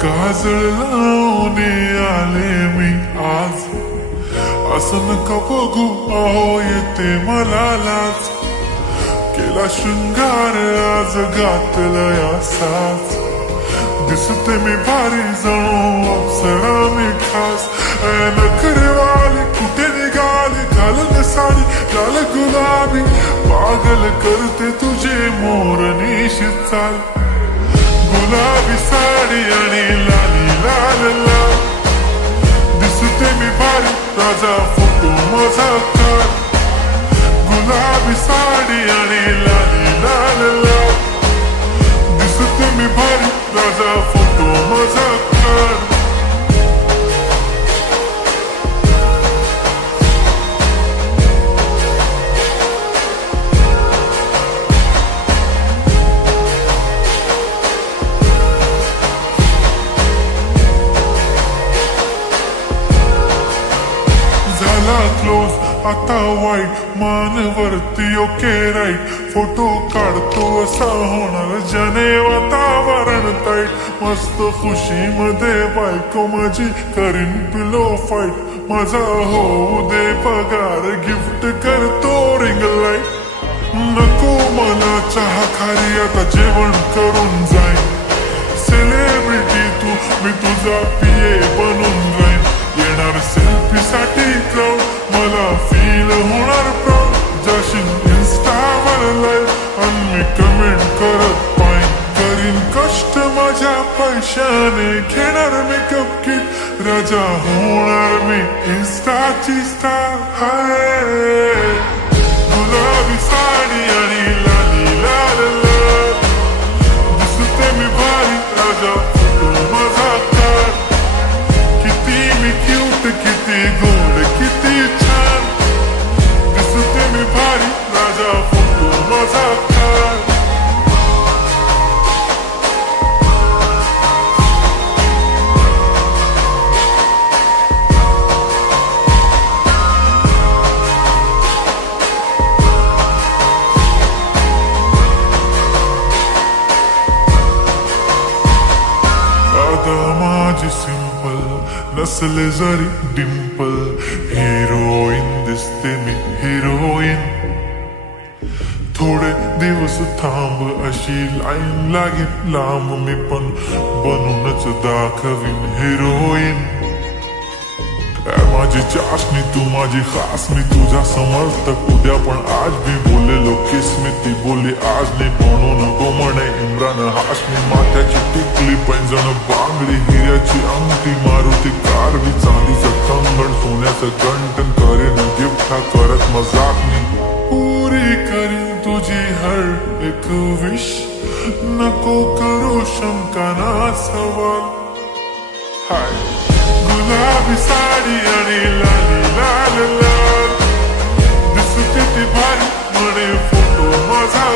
काजळ लावून आले मी आज, असं नका बघू अहो येते मला लाज. केला शृंगार आज घातलाय असाच, दिसते मी भारी जणू अप्सरा मी खास. नखरेवाली कुठे निघाली घालून साडी लाल गुलाबी, पागल करते तुझे मोरनीशी चाल. गुलाबी साडी आणि लाली लाल लाल, दिसते मी भारी राजा फोटो माझा काढ. गुलाबी साडी आणि लाली लाल लाल, दिसते मी भारी राजा फोटो माझा काढ. क्लोज आता वाईट मानवरती ओके राईट, फोटो काढतो असा होणार जने वातावरण ताईट. मस्त खुशी मध्ये बायको माझी करीन पिलो फाईट, माझा होऊ दे पगार गिफ्ट करतो रिंग लाईट. नको मला चहा खारी आता जेवण करून जाईन, सेलिब्रिटी तू मी तुझा पिये बनून राहीन. येणार सेल्फी साठी क्राऊड मला फील होणार प्राऊड, जाशील इन्स्टावर लाईव्ह आणि मी कमेंट करत पाईन. करीन कष्ट माझ्या पैशाने घेणार मेकअप किट, राजा होणार मी इन्स्टाची स्टार. हाय गुलाबी साडी आणि लाली लाल लाल, दिसते मी भारी राजा फोटो माझा काढ. किती मी क्यूट किती गोड किती छान, दिसते मी भारी राजा फोटो माझा काढ. माझी सिंपल नसले जरी डिंपल, हिरोईन दिसते मी हिरोईन. थोडे दिवस थांब अशी लाईन लागेल लांब, मी पण बनूनच दाखवीन हिरोईन. माझी चाशनी तू माझी खास, मी तुझा समर्थक उद्या पण आज भी बोलेलो किस मी. ती बोली आज नाही बनून नको म्हणे इम्रान हाशमी. माथ्याची टिकली पैंजण बांगडी हिऱ्याची अंगठी, मारुती कार बी चांदीचं कंगण सोन्याचं गंटन. करीन गिफ्ट हा करत मजाक मी, पुरी करीन तुझी हर एक विश. नको करू शंका ना सवाल. हाय गुलाबी साडी आणि लाली लाल लाल, दिसते ती भारी म्हणे फोटो माझा